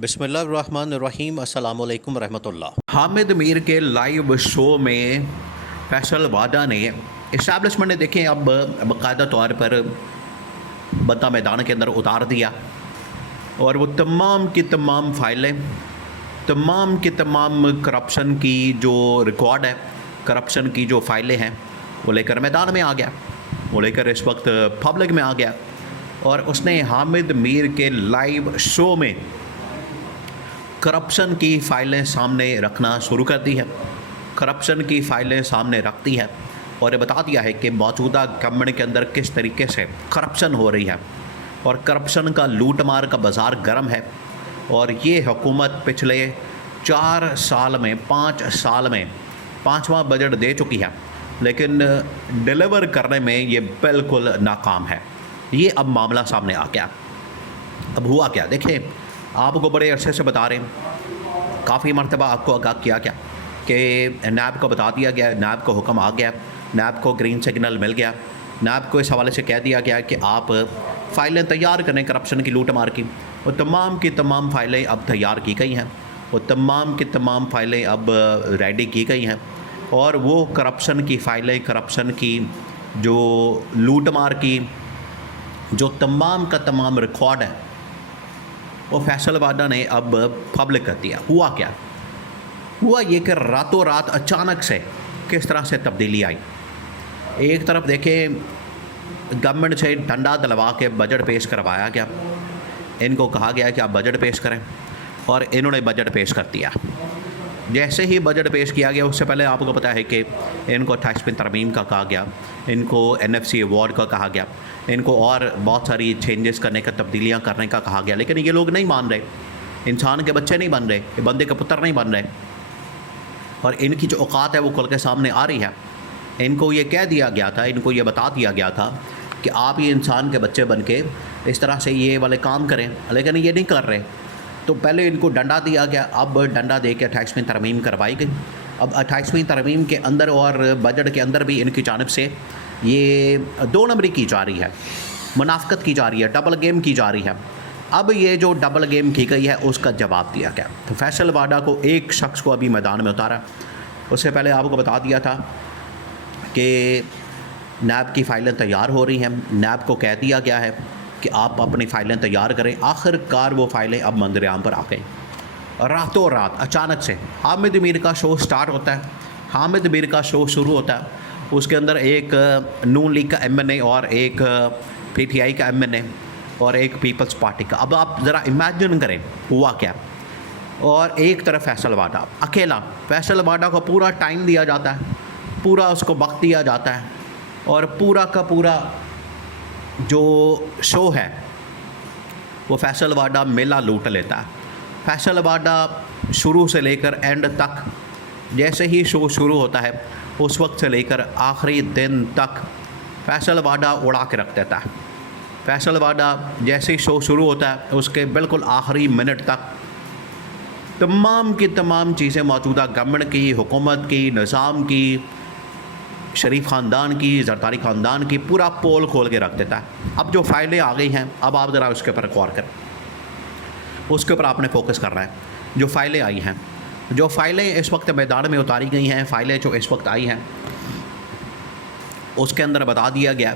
बिस्मिल्लाहिर्रहमानिर्रहीम अस्सलामु अलैकुम रहमतुल्लाह। हामिद मीर के लाइव शो में फैसल वादा ने इस्टेब्लिशमेंट ने देखें अब बाकायदा तौर पर बता मैदान के अंदर उतार दिया और वो तमाम की तमाम फाइलें, तमाम की तमाम करप्शन की जो रिकॉर्ड है, करप्शन की जो फाइलें हैं वो लेकर मैदान में आ गया, वो लेकर इस वक्त पब्लिक में आ गया और उसने हामिद मीर के लाइव शो में करप्शन की फ़ाइलें सामने रखना शुरू कर दी है, करप्शन की फ़ाइलें सामने रखती है और ये बता दिया है कि मौजूदा गवर्नमेंट के अंदर किस तरीके से करप्शन हो रही है और करप्शन का लूट मार का बाज़ार गर्म है। और ये हुकूमत पिछले 4 साल में 5 साल में 5वां बजट दे चुकी है, लेकिन डिलीवर करने में ये बिल्कुल नाकाम है। ये अब मामला सामने आ गया। अब हुआ क्या, देखें, आपको बड़े अरसे से बता रहे हैं, काफ़ी मरतबा आपको आगाह किया गया कि नैब को बता दिया गया, नैब को हुक्म आ गया, नैब को ग्रीन सिग्नल मिल गया, नैब को इस हवाले से कह दिया गया कि आप फ़ाइलें तैयार करें करप्शन की लूट मार की। वो तमाम की तमाम फ़ाइलें अब तैयार की गई हैं, वो तमाम की तमाम फ़ाइलें अब रेडी की गई हैं और वो करप्शन की फ़ाइलें, करप्शन की जो लूट मार की जो तमाम का तमाम रिकॉर्ड है वो फैसल वादा ने अब पब्लिक कर दिया। हुआ क्या, हुआ ये कि रातों रात अचानक से किस तरह से तब्दीली आई। एक तरफ देखें, गवर्नमेंट से डंडा दिलवा के बजट पेश करवाया गया, इनको कहा गया कि आप बजट पेश करें और इन्होंने बजट पेश कर दिया। जैसे ही बजट पेश किया गया, उससे पहले आपको पता है कि इनको 28वीं तरमीम का कहा गया, इनको NFC अवार्ड का कहा गया, इनको और बहुत सारी चेंजेस करने का, तब्दीलियां करने का कहा गया, लेकिन ये लोग नहीं मान रहे। इंसान के बच्चे नहीं बन रहे, ये बंदे के पुत्र नहीं बन रहे और इनकी जो औकात है वो खुल के सामने आ रही है। इनको ये कह दिया गया था, इनको ये बता दिया गया था कि आप ये इंसान के बच्चे बन के इस तरह से ये वाले काम करें, लेकिन ये नहीं कर रहे। तो पहले इनको डंडा दिया गया, अब डंडा दे के 28वीं तरमीम करवाई गई। अब 28वीं तरमीम के अंदर और बजट के अंदर भी इनकी जानिब से ये 2 नंबरी की जा रही है, मुनाफ़कत की जा रही है, डबल गेम की जा रही है। अब ये जो डबल गेम की गई है उसका जवाब दिया गया। तो फैसल वाडा को एक शख्स को अभी मैदान में उतारा। उससे पहले आपको बता दिया था कि नैब की फ़ाइलें तैयार हो रही हैं, नैब को कह दिया गया है कि आप अपनी फ़ाइलें तैयार करें। आखिरकार वो फ़ाइलें अब मंजर-ए-आम पर आ गई। रातों रात अचानक से हामिद मीर का शो स्टार्ट होता है, हामिद मीर का शो शुरू होता है। उसके अंदर एक नून लीग का MNA और एक PTI का MNA और एक पीपल्स पार्टी का। अब आप ज़रा इमेजिन करें हुआ क्या। और एक तरफ फैसल वाडा अकेला, फैसल वाडा को पूरा टाइम दिया जाता है, पूरा उसको वक्त दिया जाता है और पूरा का पूरा जो शो है वो फैसल वाडा मेला लूट लेता है। फैसल वाडा शुरू से लेकर एंड तक, जैसे ही शो शुरू होता है उस वक्त से लेकर आखिरी दिन तक फैसल वाडा उड़ा के रख देता है। फैसल वाडा जैसे ही शो शुरू होता है उसके बिल्कुल आखिरी मिनट तक तमाम की तमाम चीज़ें मौजूदा गवर्नमेंट की, हुकूमत की, निज़ाम की, शरीफ ख़ानदान की, ज़रदारी ख़ानदान की पूरा पोल खोल के रख देता है। अब जो फ़ाइलें आ गई हैं, अब आप ज़रा उसके ऊपर गौर करें, उसके ऊपर आपने फोकस करना है। जो फ़ाइलें आई हैं, जो फ़ाइलें इस वक्त मैदान में उतारी गई हैं, फ़ाइलें जो इस वक्त आई हैं उसके अंदर बता दिया गया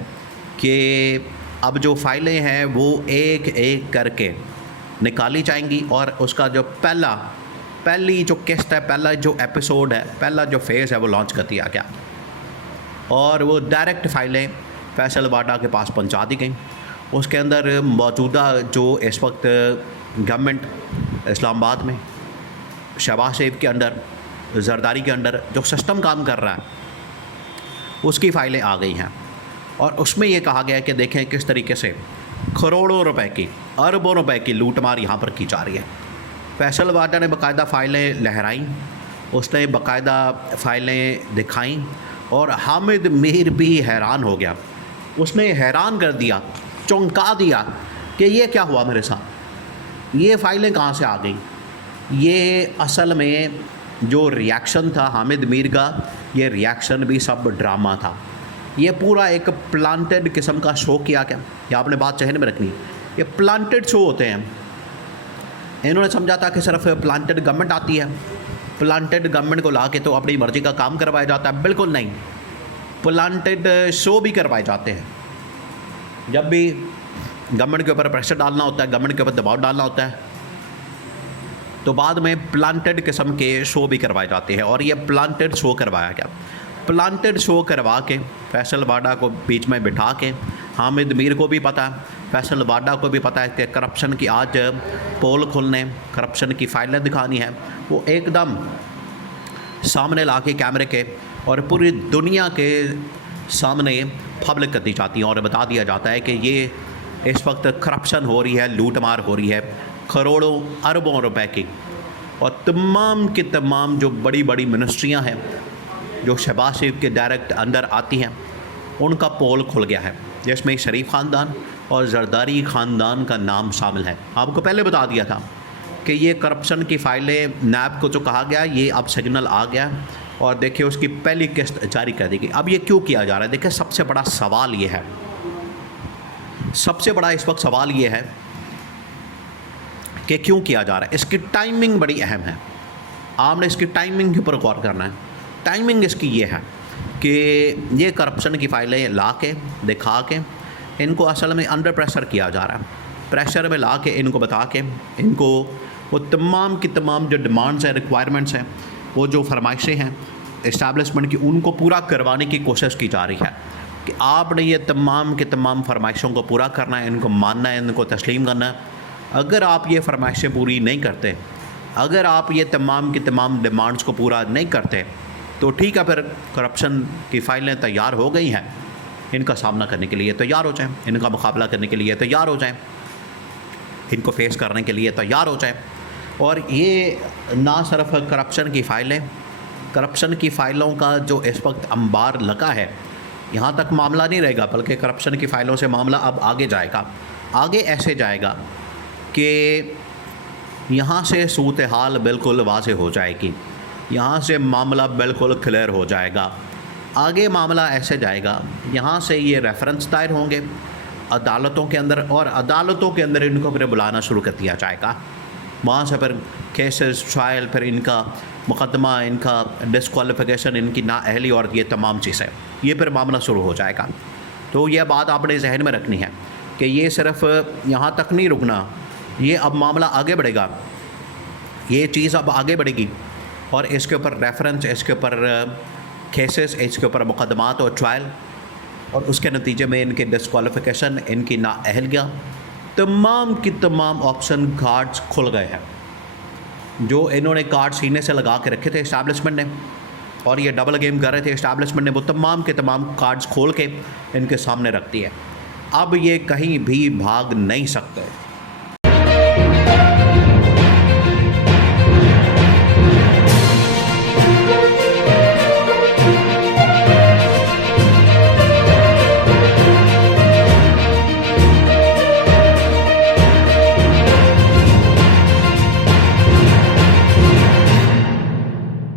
कि अब जो फ़ाइलें हैं वो एक एक करके निकाली जाएंगी और उसका जो पहली जो किस्त है, पहला जो एपिसोड है, पहला जो फेज़ है वो लॉन्च कर दिया गया और वो डायरेक्ट फ़ाइलें फैसल वाडा के पास पहुंचा दी गई। उसके अंदर मौजूदा जो इस वक्त गवर्नमेंट इस्लामाबाद में शहबाज शरीफ के अंडर, ज़रदारी के अंडर जो सिस्टम काम कर रहा है उसकी फ़ाइलें आ गई हैं और उसमें ये कहा गया है कि देखें किस तरीके से करोड़ों रुपए की, अरबों रुपए की लूटमार यहाँ पर की जा रही है। फैसल वाडा ने बाकायदा फ़ाइलें लहराई, उसने बाकायदा फ़ाइलें दिखाई और हामिद मीर भी हैरान हो गया। उसने हैरान कर दिया, चौंका दिया कि ये क्या हुआ मेरे साथ, ये फ़ाइलें कहाँ से आ गई। ये असल में जो रिएक्शन था हामिद मीर का, ये रिएक्शन भी सब ड्रामा था। ये पूरा एक प्लांटेड किस्म का शो किया गया। ये आपने बात चहन में रखनी, ये प्लांटेड शो होते हैं। इन्होंने समझा था कि सिर्फ प्लांटेड गवर्नमेंट आती है, प्लांटेड गवर्नमेंट को ला के तो अपनी मर्ज़ी का काम करवाया जाता है। बिल्कुल नहीं, प्लांटेड शो भी करवाए जाते हैं। जब भी गवर्नमेंट के ऊपर प्रेशर डालना होता है, गवर्नमेंट के ऊपर दबाव डालना होता है, तो बाद में प्लांटेड किस्म के शो भी करवाए जाते हैं। और ये प्लांटेड शो करवाया गया। प्लांटेड शो करवा के फैसल वाडा को बीच में बिठा के, हामिद मीर को भी पता है, फैसल वाडा को भी पता है कि करप्शन की आज पोल खोलने, करप्शन की फाइलें दिखानी है, वो एकदम सामने ला के कैमरे के और पूरी दुनिया के सामने पब्लिक कर दी जाती है और बता दिया जाता है कि ये इस वक्त करप्शन हो रही है, लूटमार हो रही है करोड़ों अरबों रुपए की। और तमाम की तमाम जो बड़ी बड़ी मिनिस्ट्रियां हैं जो शहबाज शरीफ के डायरेक्ट अंदर आती हैं, उनका पोल खुल गया है, जिसमें शरीफ ख़ानदान और जरदारी ख़ानदान का नाम शामिल है। आपको पहले बता दिया था कि ये करप्शन की फ़ाइलें नैब को जो कहा गया, ये अब सिग्नल आ गया और देखिए उसकी पहली किस्त जारी कर दी गई। अब ये क्यों किया जा रहा है? देखिए सबसे बड़ा सवाल ये है, सबसे बड़ा इस वक्त सवाल ये है कि क्यों किया जा रहा है। इसकी टाइमिंग बड़ी अहम है, आपने इसकी टाइमिंग के ऊपर गौर करना है। टाइमिंग इसकी ये है कि ये करप्शन की फ़ाइलें ला के दिखा के इनको असल में अंडर प्रेशर किया जा रहा है। प्रेशर में ला के इनको बता के इनको वो तमाम की तमाम जो डिमांड्स हैं, रिक्वायरमेंट्स हैं, वो जो फरमाइशें हैं इस्टेब्लिशमेंट की, उनको पूरा करवाने की कोशिश की जा रही है कि आपने ये तमाम के तमाम फरमाइशों को पूरा करना है, इनको मानना है, इनको तस्लीम करना है। अगर आप ये फरमाइशें पूरी नहीं करते, अगर आप ये तमाम की तमाम डिमांड्स को पूरा नहीं करते, तो ठीक है, फिर करप्शन की फ़ाइलें तैयार हो गई हैं, इनका सामना करने के लिए तैयार हो जाएं, इनका मुकाबला करने के लिए तैयार हो जाएं, इनको फेस करने के लिए तैयार हो जाएं। और ये ना सिर्फ करप्शन की फ़ाइलें, करप्शन की फ़ाइलों का जो इस वक्त अंबार लगा है, यहाँ तक मामला नहीं रहेगा, बल्कि करप्शन की फ़ाइलों से मामला अब आगे जाएगा। आगे ऐसे जाएगा कि यहाँ से सूरत हाल बिल्कुल वाज़ेह हो जाएगी, यहाँ से मामला बिल्कुल क्लियर हो जाएगा। आगे मामला ऐसे जाएगा, यहाँ से ये रेफरेंस दायर होंगे अदालतों के अंदर और अदालतों के अंदर इनको फिर बुलाना शुरू कर दिया जाएगा। वहाँ से फिर केसेस, ट्रायल, फिर इनका मुकदमा, इनका डिस्क्वालिफिकेशन, इनकी नाअहली और ये तमाम चीज़ें, ये फिर मामला शुरू हो जाएगा। तो ये बात आपने जहन में रखनी है कि ये सिर्फ यहाँ तक नहीं रुकना, ये अब मामला आगे बढ़ेगा, ये चीज़ अब आगे बढ़ेगी और इसके ऊपर रेफरेंस, इसके ऊपर केसेस, इसके ऊपर मुकदमात और ट्रायल, और उसके नतीजे में इनके डिस्क्वालिफिकेशन, इनकी नाअहलियाँ, तमाम की तमाम ऑप्शन कार्ड्स खुल गए हैं। जो इन्होंने कार्ड सीने से लगा के रखे थे इस्टेब्लिशमेंट ने, और ये डबल गेम कर रहे थे इस्टेब्लिशमेंट ने, वो तमाम के तमाम कार्ड्स खोल के इनके सामने रख दिए। अब ये कहीं भी भाग नहीं सकते।